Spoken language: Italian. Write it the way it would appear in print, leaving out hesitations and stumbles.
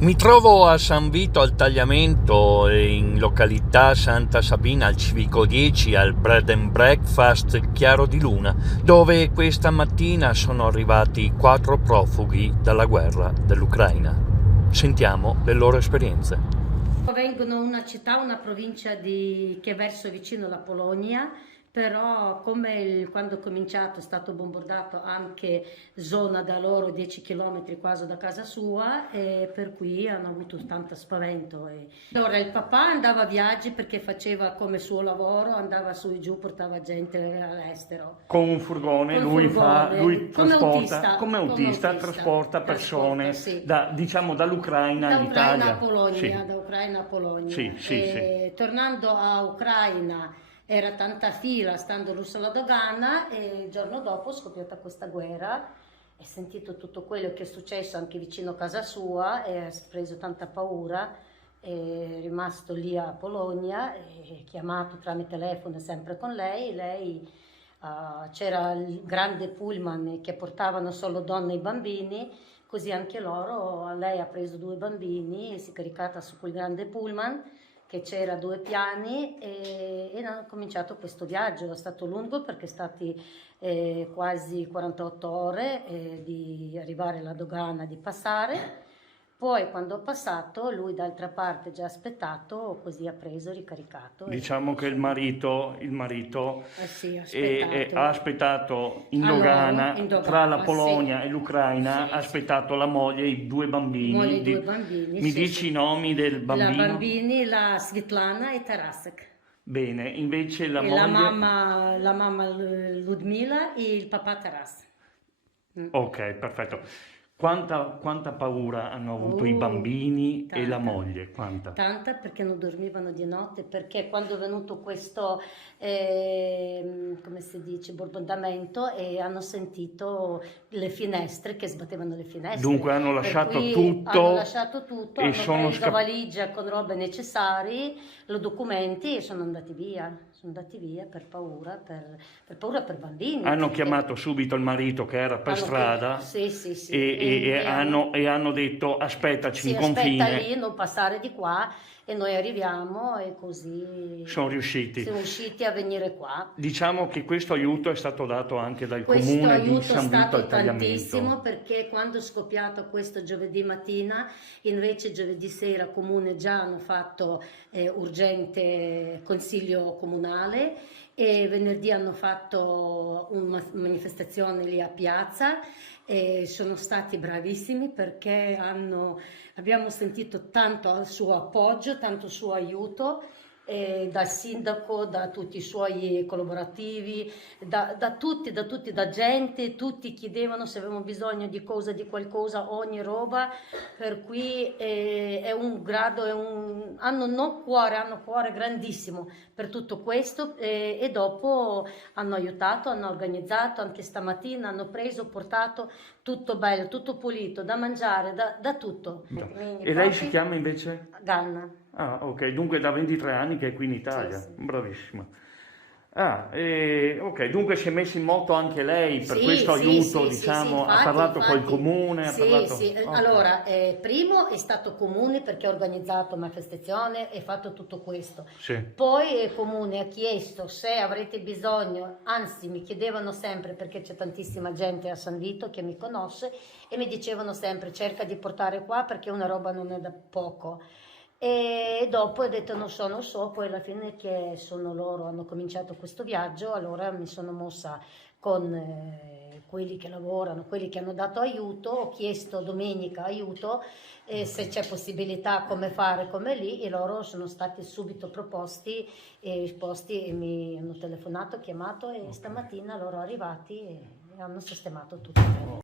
Mi trovo a San Vito al Tagliamento, in località Santa Sabina al Civico 10 al Bread and Breakfast Chiaro di Luna, dove questa mattina sono arrivati 4 profughi dalla guerra dell'Ucraina. Sentiamo le loro esperienze. Vengono da una città, una provincia che è verso vicino alla Polonia, però quando ho cominciato è stato bombardato anche zona da loro 10 km quasi da casa sua, e per cui hanno avuto tanto spavento. Allora il papà andava a viaggi perché faceva come suo lavoro, andava su e giù, portava gente all'estero. Con un furgone, lui trasporta, come autista, trasporta persone sì. dall'Ucraina all'Italia. Da Ucraina a Polonia. Sì. Tornando a Ucraina era tanta fila, stando russo alla dogana, e il giorno dopo è scoppiata questa guerra. È sentito tutto quello che è successo anche vicino a casa sua e ha preso tanta paura. È rimasto lì a Polonia, è chiamato tramite telefono sempre con lei. C'era il grande pullman che portavano solo donne e bambini, così anche lei ha preso 2 bambini e si è caricata su quel grande pullman che c'era 2 piani e hanno cominciato questo viaggio. È stato lungo perché è stati quasi 48 ore di arrivare alla dogana, di passare. Poi quando ho passato, lui d'altra parte già aspettato, così ha preso, ricaricato. Diciamo che il marito sì, ha aspettato in dogana, tra la Polonia e l'Ucraina, ha aspettato la moglie e i 2 bambini. Mi dici i nomi del bambino? La Svetlana e Tarasek. Bene, invece la moglie... La mamma Ludmila e il papà Taras. Ok, perfetto. Quanta paura hanno avuto i bambini tanta, e la moglie? Quanta? Tanta, perché non dormivano di notte, perché quando è venuto questo, come si dice, bombardamento, e hanno sentito le finestre, che sbattevano le finestre. Dunque hanno lasciato tutto e hanno preso valigia con robe necessarie, i documenti, e sono andati via. Sono andati via per paura per bambini. Hanno chiamato subito il marito che era per strada e hanno detto aspettaci in confine. Aspetta lì, non passare di qua, e noi arriviamo, e così siamo riusciti a venire qua. Diciamo che questo aiuto è stato dato anche dal comune di San Vito al Tagliamento. Questo aiuto è stato tantissimo, perché quando è scoppiato questo giovedì mattina, invece giovedì sera il comune già hanno fatto urgente consiglio comunale, e venerdì hanno fatto una manifestazione lì a piazza, e sono stati bravissimi perché abbiamo sentito tanto il suo appoggio, tanto il suo aiuto, dal sindaco, da tutti i suoi collaborativi, da tutti, da gente. Tutti chiedevano se avevamo bisogno di qualcosa, ogni roba, per cui è un grado, hanno cuore grandissimo per tutto questo, e dopo hanno aiutato, hanno organizzato, anche stamattina hanno portato tutto bello, tutto pulito, da mangiare, da tutto. E lei si chiama invece? Ganna. Ah, ok, dunque da 23 anni che è qui in Italia, sì. Bravissima. Ok, dunque si è messa in moto anche lei per questo aiuto, diciamo, ha parlato col comune? Okay. Allora, primo è stato comune perché ha organizzato manifestazione e fatto tutto questo. Sì. Poi il comune ha chiesto se avrete bisogno, anzi mi chiedevano sempre, perché c'è tantissima gente a San Vito che mi conosce, e mi dicevano sempre cerca di portare qua perché una roba non è da poco. E dopo ho detto non so, poi alla fine che sono loro, hanno cominciato questo viaggio, allora mi sono mossa con quelli che lavorano, quelli che hanno dato aiuto, ho chiesto domenica aiuto, se c'è possibilità come fare, come lì, e loro sono stati subito proposti e risposti, e mi hanno telefonato, chiamato, e stamattina loro arrivati e hanno sistemato tutto.